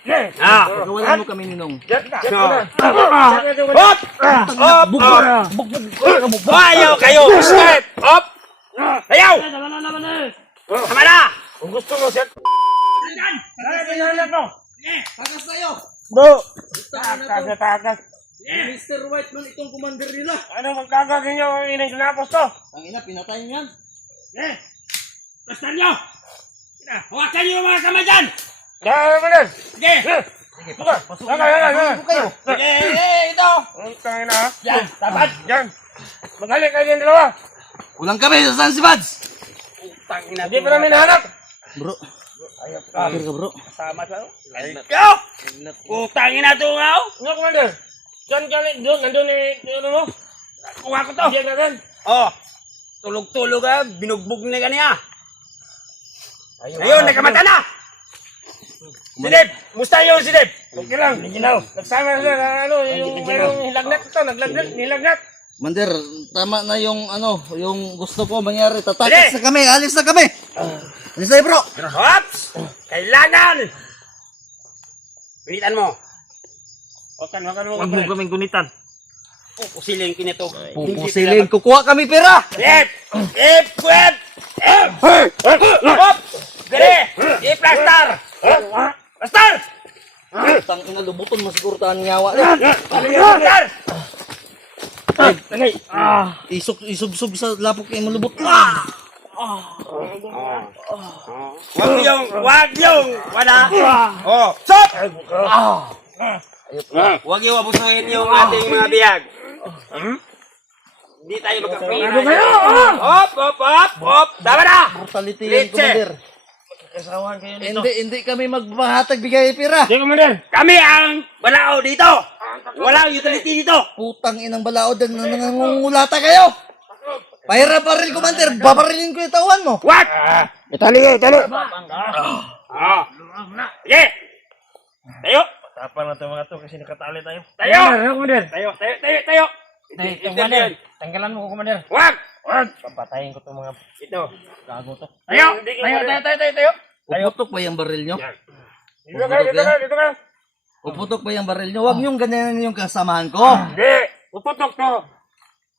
Pagawalan mo kami ninong. Hop! Ayaw kayo! Start! Hop! Ayaw! Tama na! Kung gusto mo, sir. Takas tayo! Bro! Takas. Mr. White man itong commander nila. Ano magtagas ninyo? Inang ginapos to. Ang ina, pinatay niyan. Basta nyo! Hawakan nyo yung mga kamay dyan! Dahil! Sige! Pasukin ko kayo. Sige! Ito! Tangin na ha? Yan! Dapat! Yan! Magaling kayo yung dalawa! Kulang kami sa San Sibads. Hindi pa namin nahanap! Bro. Kapir ka bro. Kasama sa Yo! Utangin na ito nga o! Ano, Commander? Saan galing? Doon? Nandun ano mo? Kuha ko to! Diyan na rin? Oo! Tulog-tulog ha! Binugbog na kanya! Ayun! Nagkamata na! Si Deb! Musta yung si Deb? Okay lang. Nagsama sila na ano, yung hilagnat ito. Nilagnat. Commander, tama na yung yung gusto ko mangyari. Tatakas na kami, alis na kami. Alis tayo bro. Hops! Kailangan! Pilitan mo. Huwag mo kaming gunitan. Pupusilin kinito. Pupusilin, kukuha kami pera. Hop! Gere! I-plaster! Plaster! Tang ina lubuton masigurtahan nyawa niya. Plaster! Isub-sub sa lapok yung malubot. Wag yung, wala. Oh, stop! Huwag yung abusuhin yung ating mga biyag. Hindi tayo magkapira. Hop! Tama na! Brutality yan, Commander. Kasawan kayo dito. Hindi kami magbahatag bigay pera. Sige, Commander. Kami ang balao dito. Walang utility dito. Putang inang balaod na nangungulata kayo. Pahira pa rin, Commander. Babarilin ko yung tawan mo. What? Itali. Sige. Tayo. Tapan na ito mga to kasi nakatali tayo. Tayo, Commander. Commander. Tanggalan mo ko, Commander. Wag. Papatayin ko itong mga Ito. gago to. Tayo. Uputok ba yung baril nyo? Dito ka. Uputok ba yung baril nyo? Huwag nyong ganyanin yung kasamahan ko. Hindi. Uputok to.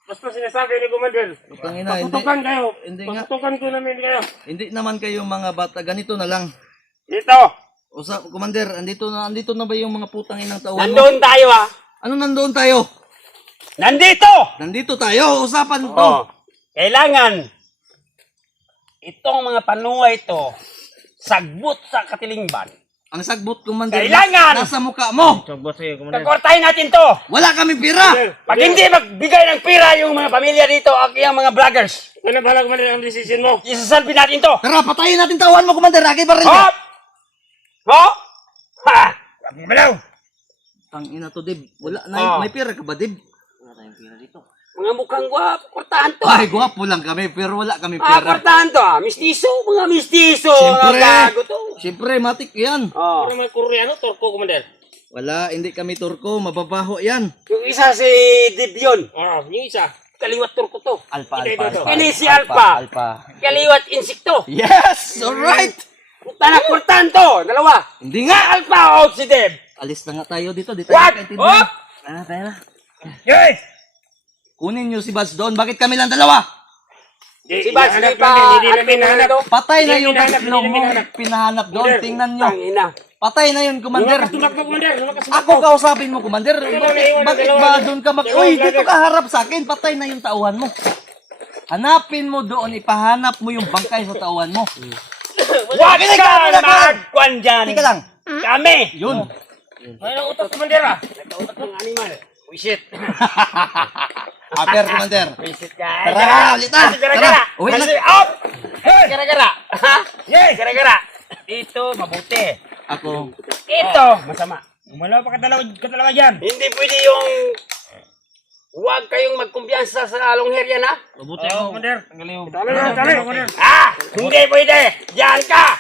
Basta sinasabi ni Commander. Putang ina, Paputukan kayo. Hindi nga. Paputukan ko namin kayo. Hindi naman kayo mga bata. Ganito na lang. Dito. Commander, andito na ba yung mga putang inang tauhan mo? Nandun tayo ha. Ano nandoon tayo? Nandito. Nandito tayo. Usapan to. Oh. Kailangan itong mga panuway ito sagbot sa katilingban. Ang sagbot, Commander, Kailangan! nasa mukha mo. Sagbot sa'yo, Commander. Kakortahin natin to. Wala kami pira. Pag hindi magbigay ng pira yung mga pamilya dito at yung mga vloggers. Ano ba lang ang decision mo? Isasalbi natin to. Tara, patayin natin tauhan mo, Commander. Agay baril niya. Hop! Hop! Ha! Sabi malaw. Ang ina to, Dib. Wala na. May pira ka ba, Dib? Mga mukhang guwapo. Kortahan to. Ay, gwapo lang kami, pero wala kami pira. Kortahan to. Mistiso. Mga mistiso. Siyempre. Mga gago to. Siyempre, matik yan. Oh. Pero mga Koreano, Turko, Commander. Wala, hindi kami Turko. Mababaho yan. Yung isa si Dibyon. Yung isa. Kaliwat Turko to. Alpha. Kini si Alpha. Kaliwat insekto. Yes! Alright! Kurtan to. Dalawa. Hindi nga. Alpha o si Deb. Alis na nga tayo dito. Dito What? tayo. Tayo na. Yes. Kunin nyo si Bads doon. Bakit kami lang dalawa? Si Bats, hindi pa. Patay na yung hinahanap, tatlong hindi mong pinahanap doon. Tingnan nyo. Tangina. Patay na yun, Commander. Lumakas mo, Commander. Ako kausapin mo, Commander. Bakit ba doon ka Uy, dito ka harap sa akin. Patay na yung tauhan mo. Hanapin mo doon. Ipahanap mo yung bangkay sa tauhan mo. Huwag ka magkwan dyan. Tika lang. Kami. Yun. May nautot, Commander ah. Nautot ng animal. Wisit. Aper, Commander. Wisit ka. Tara, ulit na. Gara-gara. Uwi na. Up. Gara-gara. Yes. Gara-gara. Ito, mabuti. Ako. Ito, masama. Umalaw pa kadalawa dyan. Hindi pwede yung huwag kayong magkumpiyansa sa long hair yan, ha? Mabuti ako, Commander. Tanggalin mo. Tali. Hindi pwede. Diyan ka.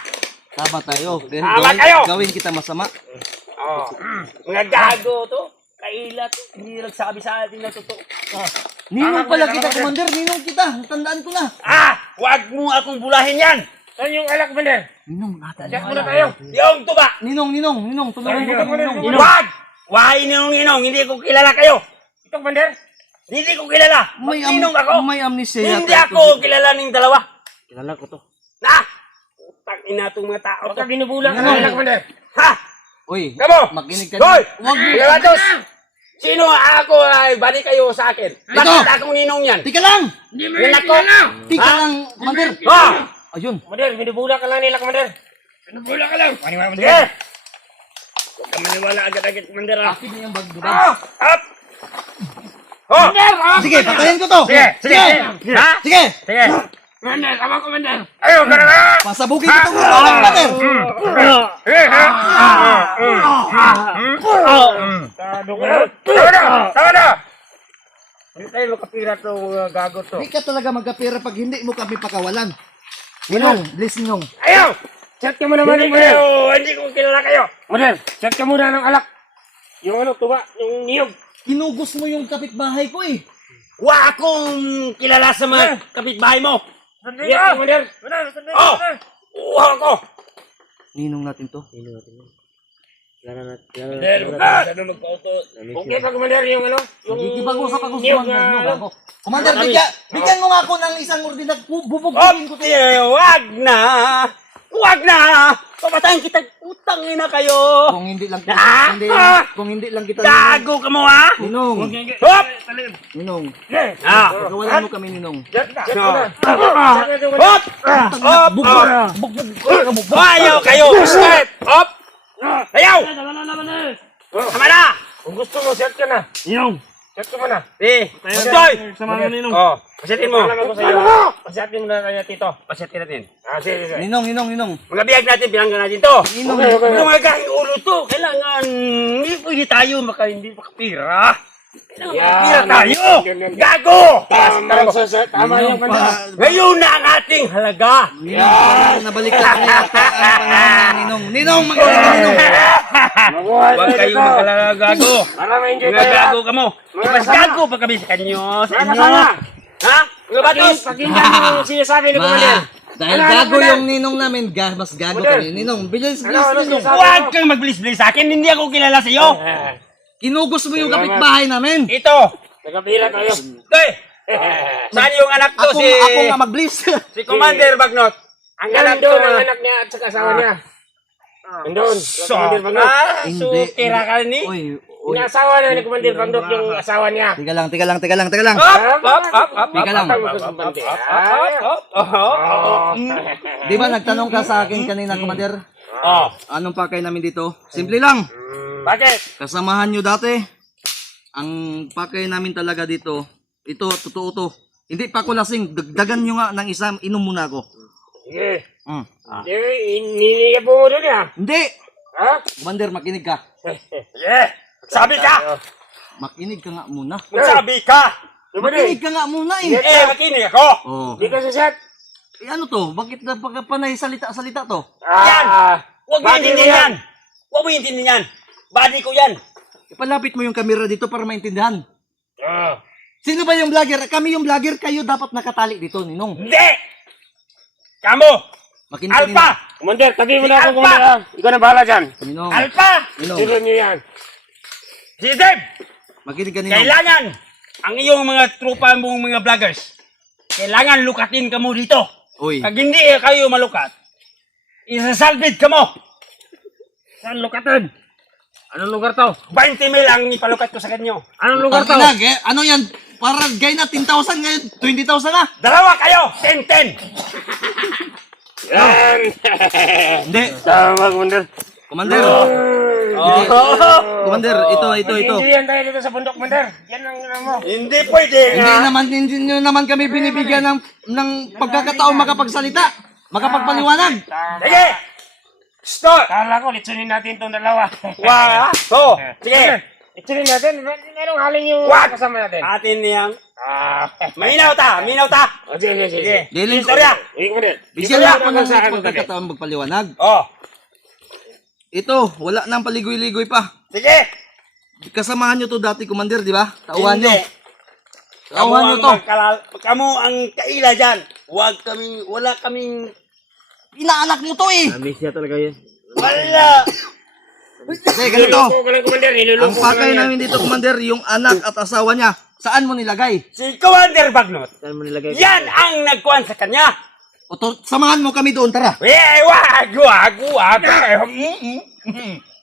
Tama tayo. Then, Tama kayo. gawin kita masama. Oh. Mga gago to. Kailat. Hindi nagsabi sa atin na totoo. Ninong pala kita, Commander. Ninong kita. Tandaan ko na. Huwag mo akong bulahin yan. Saan yung alak, Commander? Ninong, nata. Check muna tayo. Yung tuba! Ninong, tulungan mo kami, Ninong. Wag! Why ninong-ninong? Hindi ko kilala kayo! Ito, Commander. Hindi ko kilala! Ninong ako! May amnesia. Hindi ako kilala ng dalawa! Kilala ko to. Na! Utang ina itong mga tao Baka to! binubulang ka ng alak, Commander. Ha! Uy, Kamo! makinig ka Hoy! Wag mo. Pilatos! Sino ako ay bali kayo sa akin? Bakit akong ninong yan? Tika lang! Yan ako! Tika lang, Commander. Ha! Ayun. Commander, binubulang ka lang nila, Commander. Pinabula ka lang! Maniwala mo Sige! dyan. Huwag ka maniwala agad-agad, Commander ha! Akin na yung bag, diba? Ah! Up! Oh! Sige, patayin ko to. Sige! Sige! Ha? Sige. Sige! Commander, tama, Commander. Ayaw ka na na! Pasabugin ko itong ulo, Commander. Tama na! Tama na! Hindi tayo makapira itong gago to. Hindi ka talaga magkapira pag hindi mo kami pakawalan. Ninong, please, Ninong. Ayaw! Check ka muna, Hindi Commander. kayo! Hindi ko kilala kayo! Commander, check ka muna ng alak. Yung ano, tuba, yung niyog. Kinugos mo yung kapitbahay ko eh. Wa akong kilala sa mga kapitbahay mo! Yes, Commander. Oh! Uha ako! Ninong natin to. Okay pa, Commander, yung ano? Yung Gigipag-usap ako sa niyog mga na ano? Commander, bigyan mo nga ako ng isang ordinat. Oh! Bubugin ko to. Wag na! Wag na! Papatayin kita! Utang na kayo! Kung hindi lang kung hindi lang kita Gago ka mo ha! Ninong, Hop! Ninong. Ah! Pakawalan mo kami, Ninong. Check No. muna. Hop! Hop! Ayaw kayo! Start! Hop! Ayaw! Tama na! Kung gusto mo, set ka na. Set ka muna. Stoy! Oh, pasitin mo. Alam ko sa'yo. Pasiatin mo na kanya, Tito. Pasitin natin. Sige. Ninong. Mga biyag natin, bilanggan natin to. Ninong. Ito mga kahing ulo to. Kailangan, hindi pwede tayo hindi makapira. Kailangan makapira tayo! Gago! Tama yung Commander. Ngayon na ang ating halaga! Nabaliktad na yata ang panahon, Ninong. Ninong, magaling ka, Ninong. Huwag kayo magkalala gago! Para ma-enjoy Mga tayo. gago ka mo! Mas gago pa kami sa kanyo! Sa inyo! Sana. Ha? Mga batos! Pakinggan mo yung sinasabi ni Commander. Dahil gago yung Ninong namin, mas gago kami. Ninong, bilis, Ano Ninong. sinasabi? Huwag kang magbilis-bilis sa akin! Hindi ako kilala sa iyo! Kinugos mo yung kapitbahay namin. Ito! Nagkapila tayo. Toy! Saan yung anak ko Ako nga mag-bliss. si Commander Bagnot? Ang anak nandun ko ang na- anak niya at saka asawa niya. Nandun. So, Commander Bagdok. so tira ka ni? Uy, Yung asawa na ni Commander Bagdok, yung asawa niya. Teka lang. Up! Teka lang. Oh. Di ba nagtanong ka sa akin kanina, Commander? Oh. Anong pakay namin dito? Simple lang. Bakit? Kasamahan nyo dati. Ang pakay namin talaga dito, ito, totoo to. Hindi pa ako lasing. Dagdagan nyo nga ng isa, inom muna ako. Sige. Mm. Niniya po mo doon ya. Hindi! Ha? Commander, makinig ka. Yeah! Sabi ka! Makinig ka nga muna. Sabi ka! Makinig ka nga muna eh. Makinig ako! Oh. Di ka saset. Eh, ano to? Bakit na panay salita to? Yan! Huwag mo intindihan! Huwag mo intindihan! Body ko yan! Ipalapit mo yung kamera dito para maintindihan. Sino ba yung vlogger? Kami yung vlogger, kayo dapat nakatali dito, Ninong. Hindi! Kamo! Makinig ka, Alpha! Commander, tabi mo na Si ako, Alpha! Commander. Ikaw na bahala dyan. Ninong. Alpha! Ninong. Sino niyo yan? Si Deb! Makinig ka, Ninong. Kailangan ang iyong mga tropa mong mga vloggers, kailangan lukatin ka mo dito. Uy. Pag hindi kayo malukat, isasalbid ka mo. Saan lukatan? Anong lugar to? 20 mil ang ipalukat ko sa kanyo. Anong lugar to? Tangina, ano yan? Para gay na 10,000 ngayon, 20,000 na. Dalawa kayo! 10-10! Yan! Hindi. Tama, Commander. Commander. Commander, ito. Mag-enjoyan tayo dito sa bundok, Commander. Yan ang ano mo. Hindi pwede Hindi nyo naman kami binibigyan ng pagkakataon makapagsalita. Makapagpaliwanag. Sige! Stop! Kala ko, litsunin natin itong dalawa. Wah! So, sige! Litsunin natin. Anong haling yung What? kasama natin? Atin niyang Ah. Minaw ta! Sige. Diling Istorya! Sige, Commander. Bigyan Istorya ako naman ng sa akin, Commander. pagkakataon magpaliwanag. Oh, Ito, wala nang paligoy-ligoy pa. sige! Kasamahan nyo to dati, Commander, di ba? Tauhan nyo. Hindi. Tauhan nyo to. Kamu ang kaila dyan. Wala kaming Inaanak mo to eh. Amnesia talaga yan. Wala. Kasi ganito. Niloloko ko lang, Commander. Ang Niloloko ko pakay lang yan. namin dito, Commander, yung anak at asawa niya. Saan mo nilagay? Si Commander Bagnot. Saan mo nilagay? Yan ang nagkuhan sa kanya. O samahan mo kami doon, tara. Wag.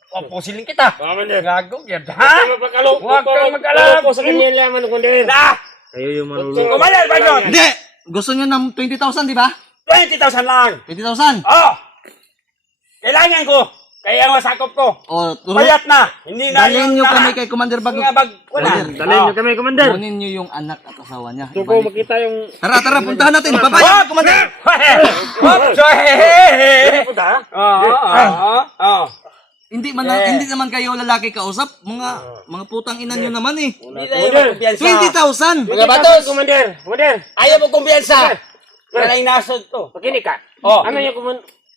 Opusilin kita. Commander. Gago yan. Ha? Ha? Huwag kang mag-alala po sa kanya laman, Commander. Na! Kayo yung maluloko. Commander Bagnot. Hindi! Gusto niyo ng 20,000, di ba? 20,000 lang. 20,000. Oh! Kailangan ko. Kaya ang masakop ko. O, turo. Payat na. Hindi na Dalhin niyo kami kay Commander Bagnot. Mga bag. Wala. Commander, Dalhin nyo kami, Commander. Kunin niyo yung anak at asawa niya. Gusto ko Ibalik. makita yung... Tara, puntahan natin. Babaya, Commander. Hop! Punta, ha? Oo. Hindi naman kayo lalaki kausap. Mga putang ina niyo naman eh. Hindi na yung kumpiyansa. 20,000. Mga batos. Commander. Commander. Ayaw mo kumpiyansa. Wala yung nasod to. Pakinig ka. Oh. Ano yung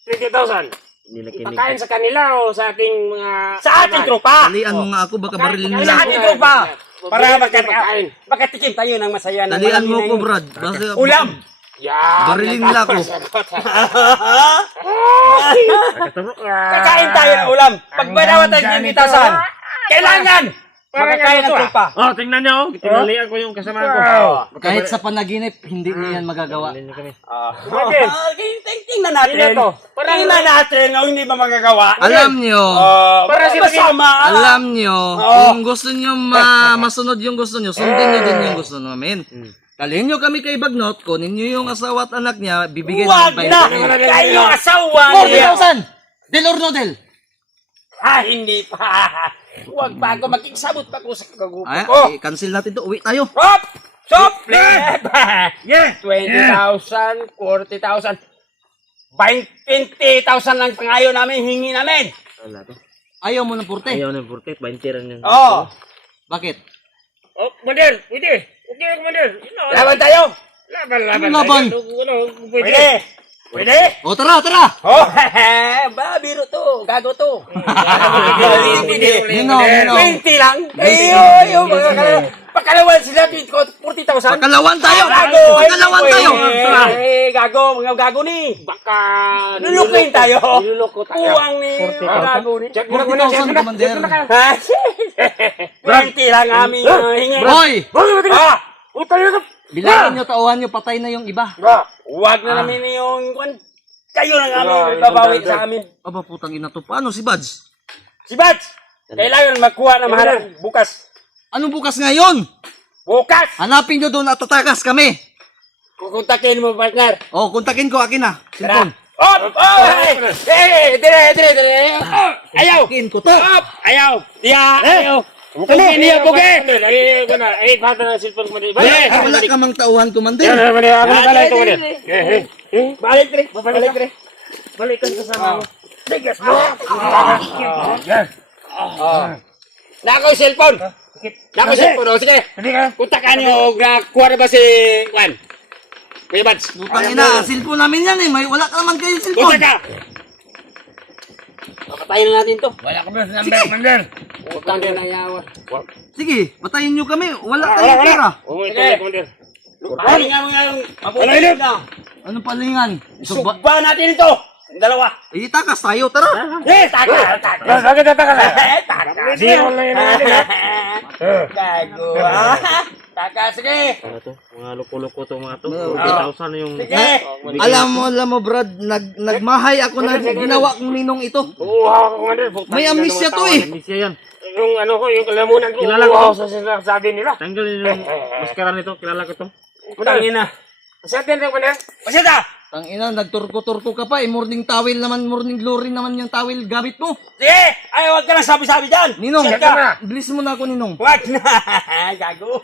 20,000? Ipakain sa kanila o sa ating mga... Sa ating tropa. Talian mo nga ako, baka barilin Sa nila ako. ating tropa. Para Pagkain. makatikim tayo ng masaya na Talian marami mo na ko, yung Brad. Kasi, Ulam. Yan. Barilin nila ako. Kakain tayo ng ulam. Pag banawa tayo ng 20,000. Kailangan. Makakain ng tropa. Oh, tingnan nyo. Tinalian ko yung kasama ko. kahit sa panaginip, hindi niyo yan magagawa. Dalhin nyo kami. Commander. Tingnan natin. Tingnan natin kung hindi ba magagawa. Alam niyo, Para masama. alam niyo, kung gusto niyo masunod yung gusto niyo, sundin niyo din yung gusto namin. Dalhin niyo kami kay Bagnot, kunin niyo yung asawa at anak niya, bibigyan Huwag ng na. 20,000. Kayo asawa niya. 40,000! Del or no del? Hindi pa. Huwag pa ako. Magkikisabot pa ako sa kagupo Ay, ko. cancel natin to. Uwi tayo. Hop! Stop! Yeah! 20,000, 40,000. 20,000 lang pangayo namin, hingi namin. Wala to. Ayaw mo ng 40. Ayaw ng 40. 20 rin yung... Oh, Bakit? Oh, Commander. Pwede. Okay, Commander. laban tayo. Laban. Ano laban? Pwede. Pwede. O tara! Oh, biro to. Gago to. Pwede. Nino. 20 lang. Ayo, pagkalawan sila 40,000. Pagkalawan tayo! Gago. Pagkalawan tayo! Gago, mga gago ni. Baka... Nilulukin tayo. Niluloko tayo. Puwang ni. Mga gago ni. 40,000, Commander. 20 lang aming hingi. Hoy! Utay na. Bilangin nyo, tauhan nyo, patay na yung iba. Huwag na namin yung kayo lang aming babawi sa amin. Aba, putang ina to. Paano si Buds? Si Bats, kailangan magkuha ng maharap bukas. Ano bukas ngayon? Bukas! Hanapin nyo doon at tatakas kami. Kukontakin mo, partner. O, kontakin ko, akin na. Tara. Cellphone. Dire. Ayaw! Akin ko to. Ayaw! Ayaw! Kali niya po ke! Bata na cellphone ko. Wala ka mang tauhan, Commander. Balik, Balik ka kasama mo. Tigas mo! Nako yung cellphone! Nako yung cellphone, o sige! Kuntakan niyo, kuha na ba si Juan? Kuya Bats? Putang ina, cellphone namin yan eh. Wala ka naman kayo cellphone. Kunta ka! Papatayin na natin to. Wala ka ba sa number, Commander? Utang din ang yawa. Sige, patayin nyo kami. Wala kayong pera. Umuwi Commander. Pahinga mo nga yung mabuti na. Anong palingan? Sugba. Sugba natin ito! Ang dalawa. Takas tayo, tara. Taka. Bakit tataka ka? Taka. Zero lang yun natin, ha? Gago, ha? Taka, sige. Ano to? Mga loko-loko to mga to. 40,000 na yung... Sige. Alam mo, Brad, nagmahay ako na ginawa kong ninong ito. Oo, Commander. May amnesia to eh. Amnesia yan. Yung ano ko, yung kalamunan ko. Kilala ko sa sinasabi nila. Tanggalin yung maskara nito. Kilala ko to. Utangin na. Masyatin rin, Commander. Pasita! Tang ina, nagturko-turko ka pa eh. Morning towel naman, morning glory naman yung towel gamit mo. Sige! Ay, huwag ka lang sabi-sabi dyan! Ninong, Shut ka! bilis mo na ako, Ninong. Huwag na! Gago!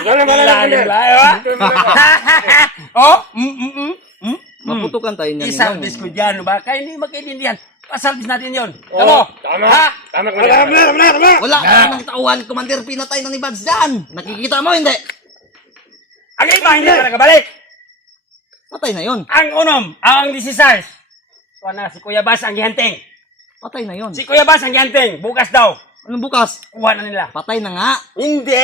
Gano'n ba lang, Commander? Oh? Maputukan tayo niya, Isalbis ko Ninong. dyan, ba? Kaya hindi magkaintindihan. Pasalbis natin yun. Tamo? Tama. Ha? Tama, Commander. Wala ka namang tauhan, Commander. Pinatay na ni Buds dyan. Nakikita mo, hindi? Ang iba, hindi ka nakabalik. Patay na yon. Ang unom, ang 16. Ito na, si Kuya Bas ang gihanting. Patay na yon. Si Kuya Bas ang gihanting. Bukas daw. Anong bukas? Kuha na nila. Patay na nga. Hindi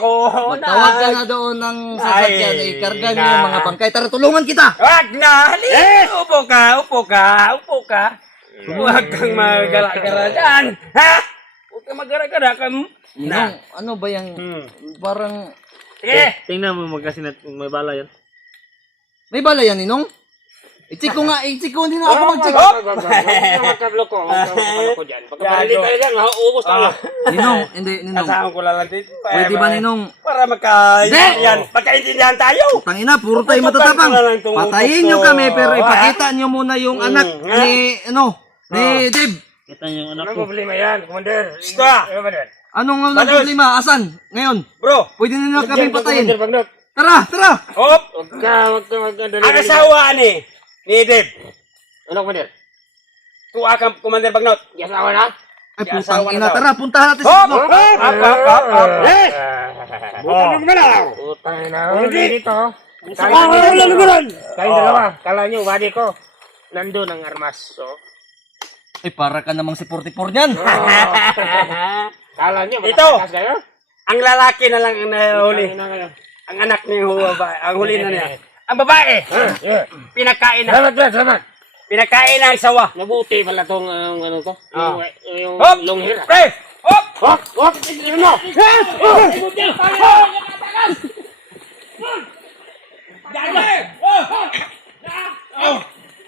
ko. Magtawag ka na doon ng sasakyan. Ay, Ikarga niyo yung mga bangkay. Tara, tulungan kita. Wag na! Upo ka. Huwag kang magara-gara dyan. Ha? Huwag kang magara-gara. Ninong, ano ba yung parang... Sige! Tingnan mo magkasinat kung may bala yan. May bala yan, Ninong? I-check ko nga, hindi na ako mag-check. Magkabloko dyan. Pagkabarili tayo dyan, maubos tayo. Ninong, hindi, Ninong. Asahan ko lang dito. Pwede ba, Ninong? Para magkaintindihan tayo. Tangina, puro tayo matatapang. Patayin nyo kami, pero ipakita nyo muna yung anak ni, Dave. Kita niyo yung anak Anong ko. problema yan, Commander? Basta! Anong problema? Asan? Ngayon? Bro! Pwede nila kami patayin. Bagnot. Tara! Hop! Huwag ka magdali. Ang asawa ni Dave. Ano, Commander? Tuwa kang Commander Bagnot. Yasawa na? Ay, Kaya putang asawa ina. na daw. Tara, puntahan natin sa Hop! ano. Hop! Butang mo na! Utang na. Dito. Kayong dalawa. Kala nyo, body ko. Nandun ang armas. So, Ay, para ka namang si 44 niyan. kala nyo, Ito. matatakas kayo? Ang lalaki na lang ang nahuli. Tingnan kayo. Ang anak ni Huwa, ang huli na niya. Ang babae, pinakain na. Salamat. Pinakain na ang sawa. Mabuti pala tong ano to. Yung Hop! long hair. Pre! Hop! Hop! Tingnan mo!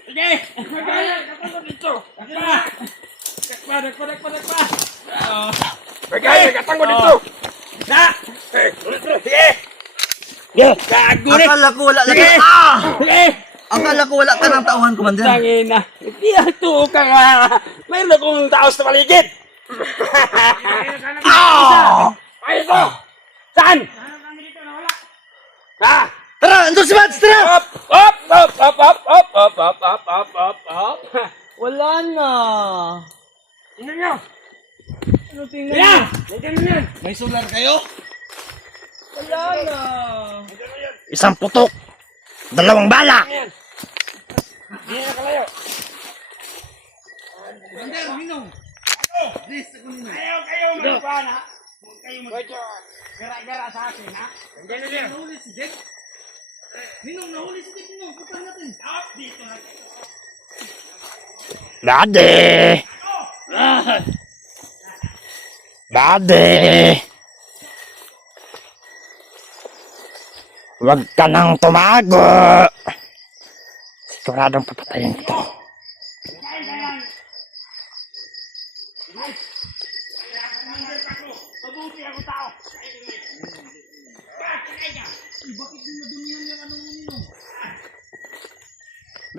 Sige! Sige! Katang mo dito! Na! Sige! Gago rin! Akala ko wala lang. Sige! Sige! Akala ko wala ka ng tauhan, Commander. Tangina! Hindi ako ka nga! Mayroon akong tao sa paligid! Ay, ito! Saan? Ha? Tara, andun si Mads, tara! Hop! Hop! Hop! Hop! Hop! Hop! Hop! Hop! Hop! Hop! Hop! Hop! Wala na. Tingnan nyo! Ano tingnan Yan! niyo? Tingnan nyo yan! May solar kayo? Wala na. Isang putok. 2 bala. Hindi na kalayo! Commander, Ninong. Please, ako Ninong. Ayaw kayo magpaan ha! Huwag kayo mag-gara-gara sa akin ha! Nandiyan na din! Nahuli si Dick. Ninong, nahuli si Dick, Ninong. Puntahan natin. Up dito na! Daddy! Huwag ka nang tumago! Siguradong papatayin ko. Mabuti ako tao! Bakit din nadumihan yung anong Ninong?